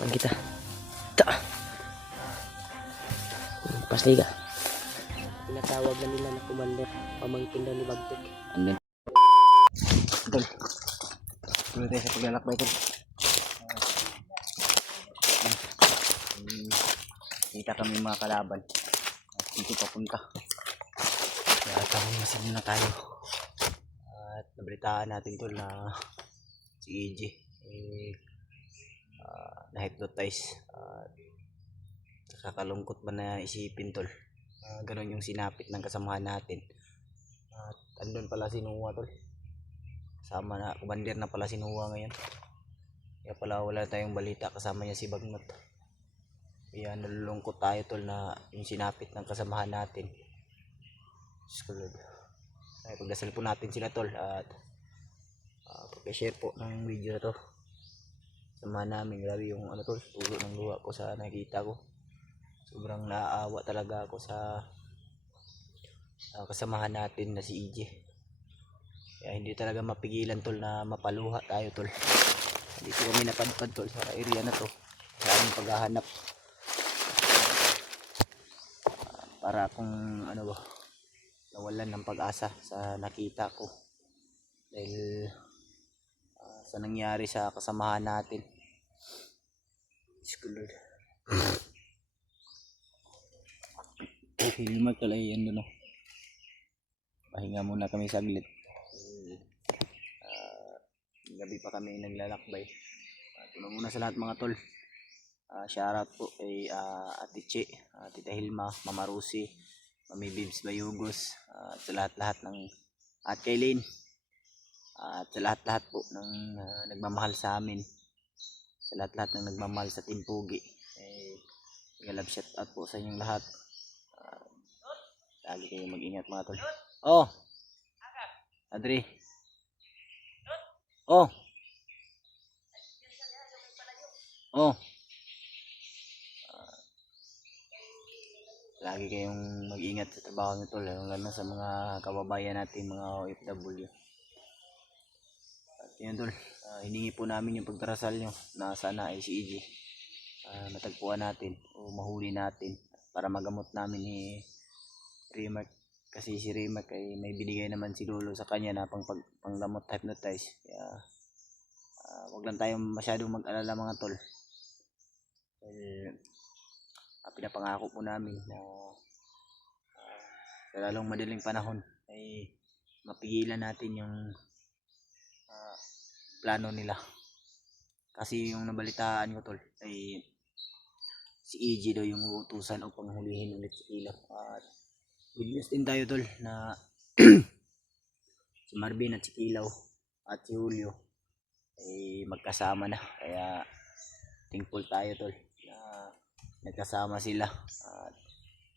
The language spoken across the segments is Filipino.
Ang kita. Ta. Pasliga. Tinatawag na nila na commander. Pamangkin daw ni Bagtik. Andyan. Tol. Tuloy tayo sa paglalakbay, tol. Kita kami mga kalaban. Dito papunta. Kaya tamang masin na tayo. At nabalitaan natin, tol, na si EJ na-hypnotize. Kakalungkot ba na isipin, tol. Ganon yung sinapit ng kasamahan natin. At andun pala si Noah, tol. Kasama na, commander na pala si Noah ngayon. Kaya pala wala tayong balita, kasama niya si Bagnot. Kaya nalulungkot tayo, tol, na yung sinapit ng kasamahan natin. Ay, pagdasal po natin sila, tol. At pag-share po ng video na to. Samahan namin, grabe yung ano, tol, ulo ng luha ko sa nakita ko. Sobrang naaawa talaga ako sa kasamahan natin na si EJ. Kaya hindi talaga mapigilan, tol, na mapaluha tayo, tol. Dito kami napadpad, tol, sa area na to, sa aming paghahanap. Para kung ano ba, nawalan ng pag-asa sa nakita ko. Dahil sa nangyari sa kasamahan natin. Lord. Hilmat pala yan doon, no? Pahinga muna kami saglit. Gabi pa kami naglalakbay. Tulong muna sa lahat, mga tol. Shoutout po kay Ate Che, Tita Hilma, Mama Rusi, Mami Bibs Bayugos, at sa lahat-lahat ng at kay Lane, at sa lahat-lahat po ng nagmamahal sa amin, sa lahat-lahat ng nagmamahal sa Team Pugi. Love shoutout po sa inyong lahat. Lagi kayo mag-ingat, mga tol. Oh, Adri. Oh. Oh. Lagi kayong mag-ingat sa trabaho nyo, tol, lalo na sa mga kababayan natin, mga OFW. At yun, tol, hiningi po namin yung pagdarasal nyo na sana ay si EJ matagpuan natin o mahuli natin para magamot namin ni Remark. Kasi si Remark ay may binigay naman si Lolo sa kanya na panggamot, hypnotize. Kaya wag lang tayong masyadong mag-alala, mga tol. Pinapangako po namin na sa lalong madaling panahon ay mapigilan natin yung plano nila. Kasi yung nabalitaan ko, tol, ay si EJ daw yung uutusan o panghulihin ulit si Ilaw. At good news din tayo, tol, na si Marvin at si Kilaw at si Julio ay magkasama na. Kaya thankful tayo, tol, na nagkasama sila. At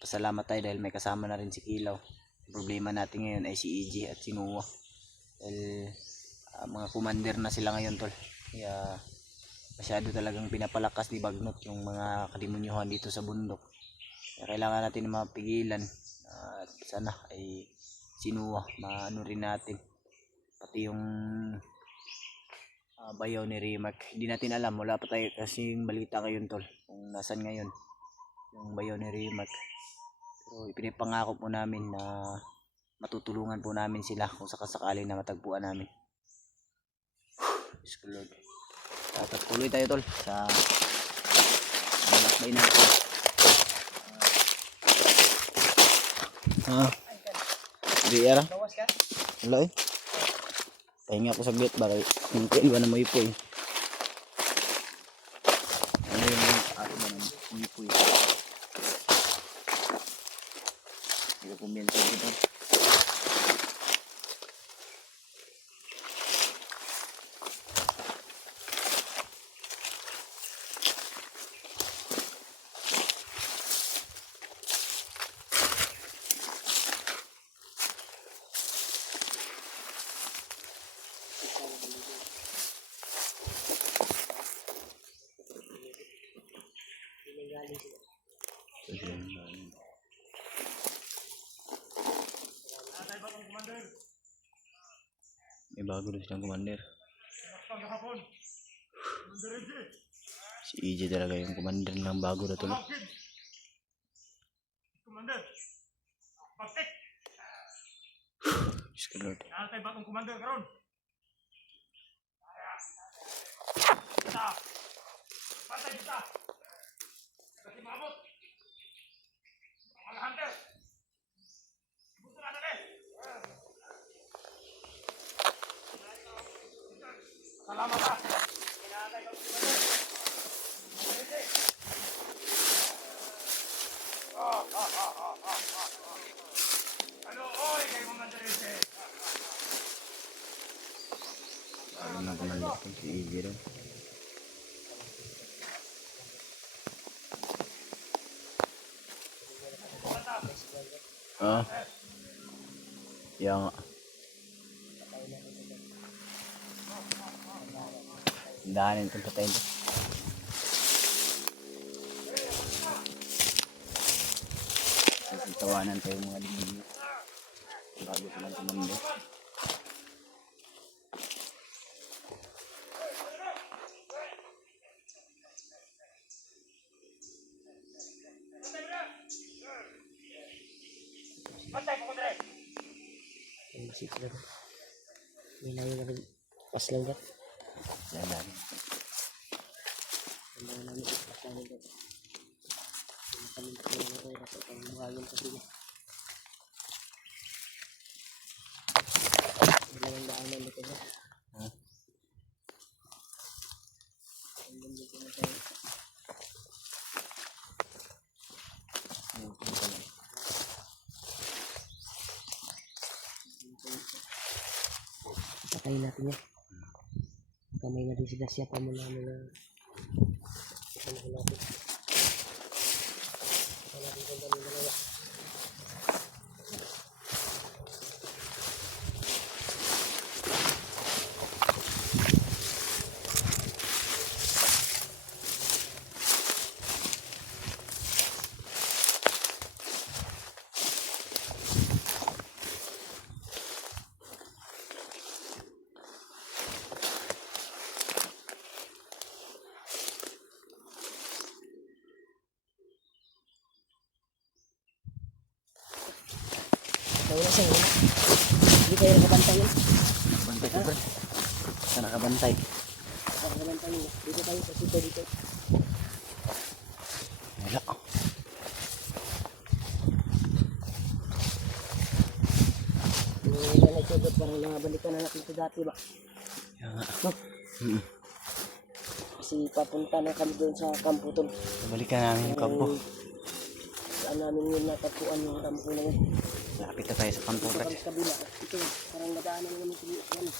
pasalamat tayo dahil may kasama na rin si Kilaw. Problema natin ngayon ay si EJ at si Noah. Dahil mga commander na sila ngayon, tol. Kaya masyado talagang pinapalakas ni Bagnot yung mga kadimunyuhan dito sa bundok. Kaya kailangan natin na mapigilan. At sana ay si Noah maano rin natin. Pati yung bayaw ni Remark, hindi natin alam, wala pa tayo kasi yung balita ngayon, tol, kung nasan ngayon yung bayaw ni Remark. Pero ipinapangako po namin na matutulungan po namin sila kung sakasakali na matagpuan namin. Yes, Lord. Tuloy tayo, tol, sa lakbay natin. Di era wala eh. Pahinga ko saglit ba kay iwan na mo ipoy. Ano yung ato ba ng ipoy? Hindi ko kumbento dito. May bago na silang commander. Si EJ talaga yung commander ng bago na tulo. Commander. Bakit? Diyos ko Lord. Naantay ba itong commander karon? Kita. Bantay kita. Kasi maabot. Mga hunter. Gusto na natin. Salamat ha. Inaantay ba itong commander? Ano, oy, kay commander ese. Ano na commander ko si EJ daw. Ah. Yang dahanin itong patayin to. Tawanan tayo mga limang bago silang commander. Bantay ko dire. Yung bisik sila doon. May layo na rin. Pas lang dyan. Jalan. Ang mga namin ito pas lang dyan. Yung kami ko yung oras at ang buhayin sa sila. Wala yung daanan dito na. Ha? Ang ganda dito na tayo. Patayin natin yan. Kamay na din sila siya pa muna mga kasama natin. Ito natin kung kami dalawa. Nawala siya, wala. Hindi kayo nakabantay yun. Bantay ko bro. Saan nakabantay? Nakabantay yun. Dito tayo sa sito dito. Wala. Yung ilan na ito parang nabalikan na natin ito dati ba? Kaya nga. No? Mm. Kasi papunta na kami doon sa kampo tol. Balikan namin yung kampo. Saan namin yun natagpuan yung kampo na yun. Lapit na tayo sa kampo Ito bro. kami sa kabila. Ito parang nadaanan namin sa ano.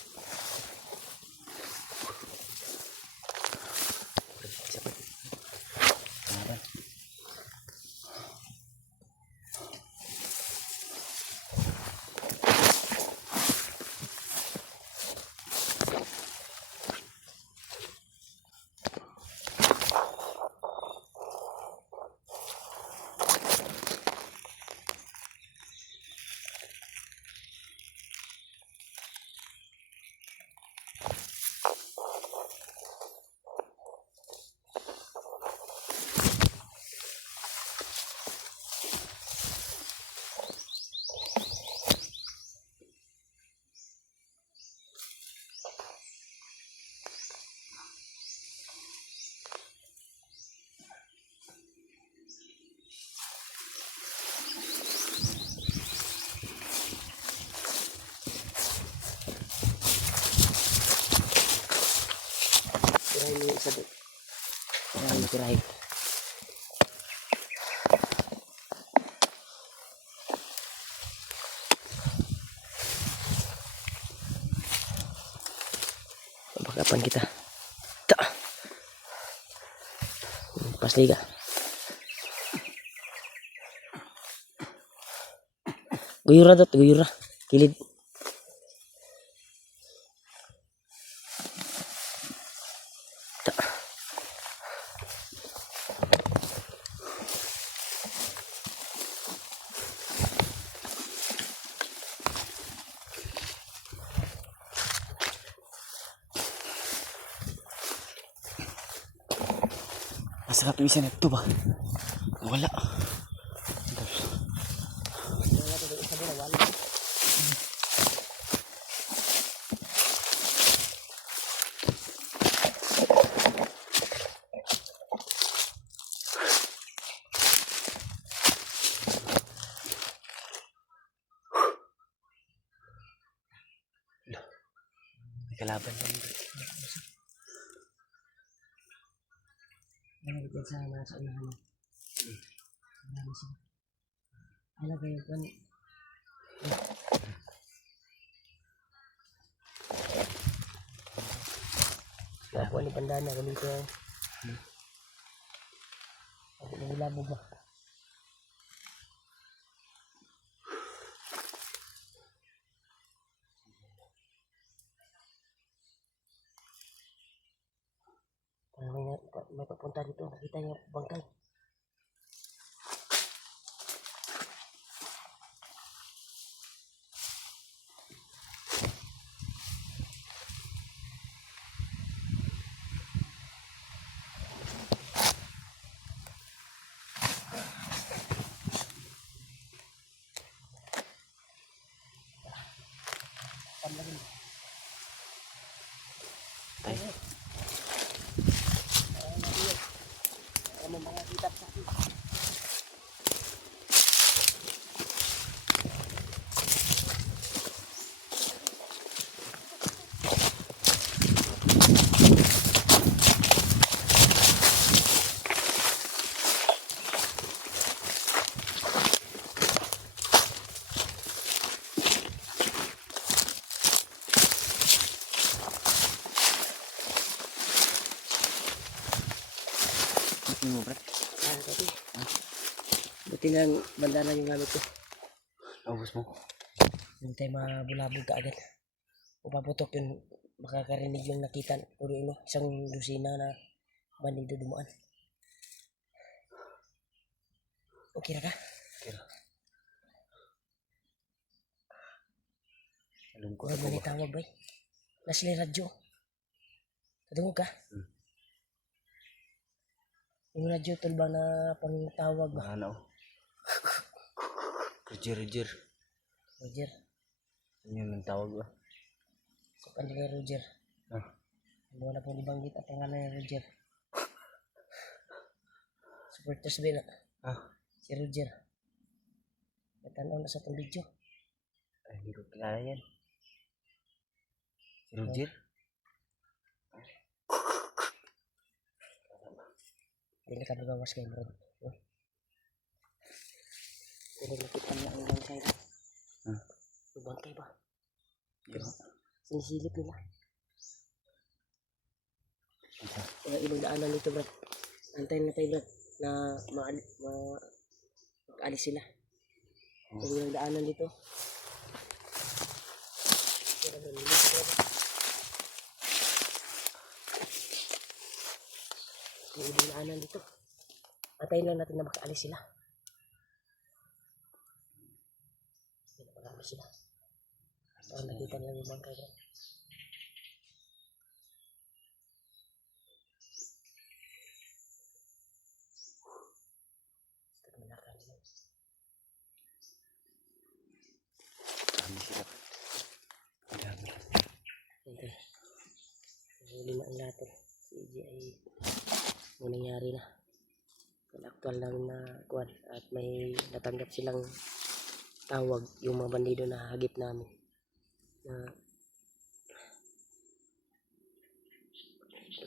Tirahin mo yung isa doon. Tirahin mo, tirahin. Pabakapan kita. Ta. Pasliga. Guyura dot, guyura. Kilid. Ta. Masarap yung isa na ito ba? Wala. Wala ko isa din wala. May kalaban lang. Ano ko sa nasa unahan. Wala sila. Ala kayo kan. Ako ni pandana kami ko. Ako ni labog ba. May papunta dito, nakita niya bangkay. Pamlagin. Tayo. Ano mga kitap sa akin. Ano mo, Brad? Tapi buti lang bandana yung gamit ko. Ubus mo. Hindi tayo mabulabog ka agad. Upaputok yun, makakarinig yung nakita ko rin, no? Isang dusina na bandido dumaan. Okay na ka? Okay na. Malungkot Huwag ako mo ba? tawag ba? Nasli radyo. Katungog ka? Yung radyo tol ba na pangtawag ba? Ano? Roger. Roger. Ano yung tawag ba? So kandi kay Roger. Ah. Hindi wala pong ibanggit ang pangalan ni Roger. Supporters ba na? Ah. Si Roger. Natanaw na sa itong video. Ay, hindi ko kilala yan. Si Roger? Hindi ka magawas kayo bro. Hindi nakita niya ang bangkay na. Yung bangkay ba? Sinisilip nila. Kaya ibang daanan dito bro. Antayin na tayo bro na mag-alis sila. Ibang daanan dito. May ibang daanan dito. Antayin lang natin na makaalis sila. Marami sila. Parang nakita nila yung bangkay bro. Dami sila. Dami. Ito. Huli na ang lahat. Si EJ ay may nangyari na. Aktual lang na kuwan. At may natanggap silang tawag yung mga bandido na hagip namin. Na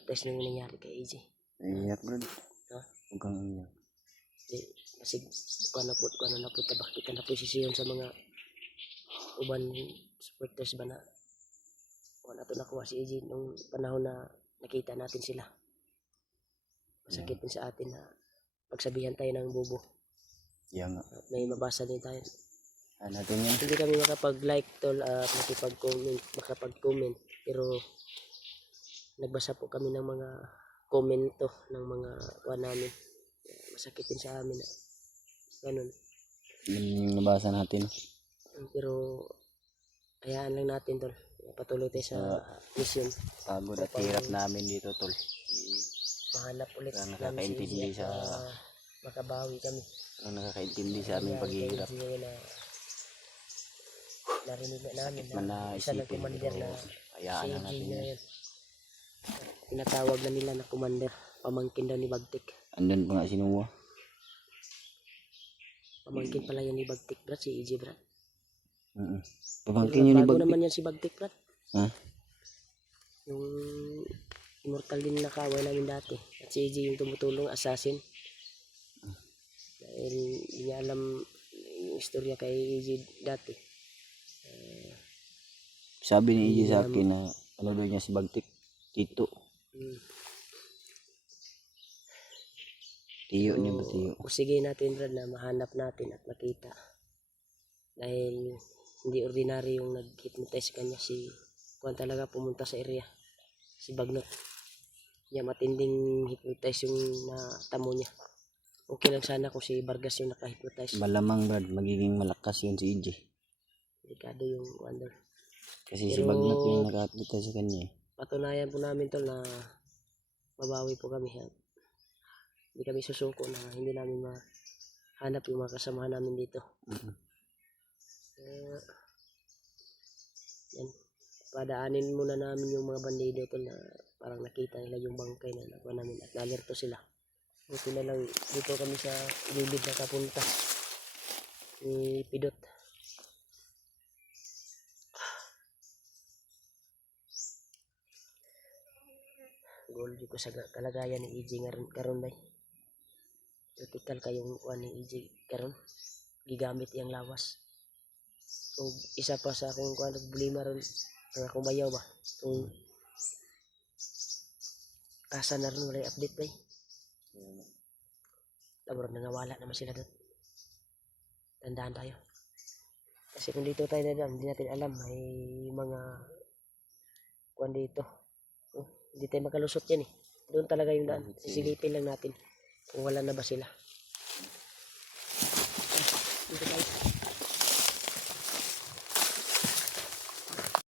test na yung nangyari kay EJ. Iyak, Brad. Ha? Huwag kang iyak. Kasi kuwan na po tabak kita na posisyon sa mga uban supporters ba na kuwan ato nakuha si EJ nung panahon na nakita natin sila. Masakit din sa atin na pagsabihan tayo ng bobo. Yan nga. At may mabasa din tayo. Ano natin yan? Hindi kami makapag-like tol at makapag-comment pero nagbasa po kami ng mga komento ng mga kuha namin. Masakit din sa amin na ganun. Yan yung nabasa natin. Pero hayaan lang natin tol. Patuloy tayo sa mission. Pagod at hirap namin dito, tol. mahanap ulit Parang namin nakakaintindi si EJ at sa- makabawi kami. Ang nakakaintindi sa aming paghihirap. Kaya ngayon na narinig na namin Sakit man na isa ng isipin, commander pero na hayaan si na EJ natin na yan. yun. Tinatawag na nila na commander, pamangkin daw ni Bagtik. Andun pa nga si Noah. Pamangkin pala yan ni Bagtik, brad, si EJ, brad. Pamangkin yun ni Bago Bagtik. naman yan si Bagtik, brad. Ha? Yung immortal din na kaway namin dati. At si EJ yung tumutulong, assassin. Dahil hindi niya alam yung istorya kay EJ dati. Sabi ni EJ sa Hindi akin na ano daw niya si Bagtik. Tito. Hmm. Tiyo niya ba tiyo? Usigay natin, brad, na mahanap natin at makita. Dahil hindi ordinary yung nag-hypnotize kanya. Si Juan talaga pumunta sa area. Si Bagnot. Niya matinding hypnotize yung natamo niya. Okay lang sana kung si Vargas yung naka-hypnotize. Malamang Brad, magiging malakas yun si EJ. Delikado yung wonder. Kasi si Pero- Bagnat yung nakapita sa kanya eh. Patunayan po namin to na mabawi po kami. Hindi kami susuko na hindi namin mahanap yung mga kasamahan namin dito. Yan. Padaanin muna namin yung mga bandido to na parang nakita nila yung bangkay na nakuha namin at nalerto sila. Buti na lang dito kami sa gilid na kapunta ni Pidot. Gold ko sa kalagayan ni EJ karon bay. Critical kayong kuan ni EJ karon. Gigamit iyang lawas. So, isa pa sa akong kuan problema ron ang akong bayaw ba. Kung asa na ron wala update bay. Tabor nangawala naman sila doon. Tandaan tayo. Kasi kung dito tayo dadam, hindi natin alam may mga kuan dito. Hindi tayo makalusot yan eh. Doon talaga yung daan. Sisilipin lang natin kung wala na ba sila. Dito tayo.